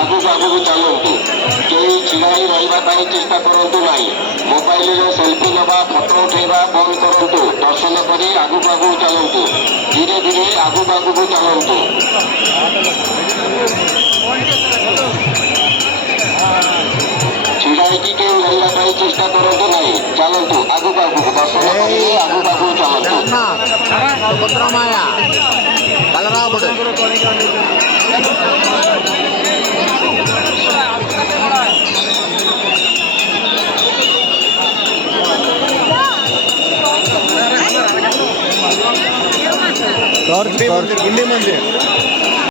ଆଗକୁ ଆଗକୁ ଚାଲନ୍ତୁ। କେହି ଛିଡ଼ା ହୋଇ ରହିବା ପାଇଁ ଚେଷ୍ଟା କରନ୍ତୁ ନାହିଁ। ମୋବାଇଲରେ ସେଲ୍ଫି ନେବା, ଫଟୋ ଉଠାଇବା ବନ୍ଦ କରନ୍ତୁ। ଦର୍ଶନ କରି ଆଗକୁ ଆଗକୁ ଚାଲନ୍ତୁ। ଧୀରେ ଧୀରେ ଆଗକୁ ଆଗକୁ ଚାଲନ୍ତୁ। ଛିଡ଼ା ହେଇକି କେହି ରହିବା ପାଇଁ ଚେଷ୍ଟା କରନ୍ତୁ ନାହିଁ। ଚାଲନ୍ତୁ ଆଗକୁ ଆଗକୁ। ଦର୍ଶନ କରିବେ ଆଗକୁ ଆଗକୁ ଚାଲନ୍ତୁ। సుభద్రమాయ బలరాముడు गुंडी मंदिर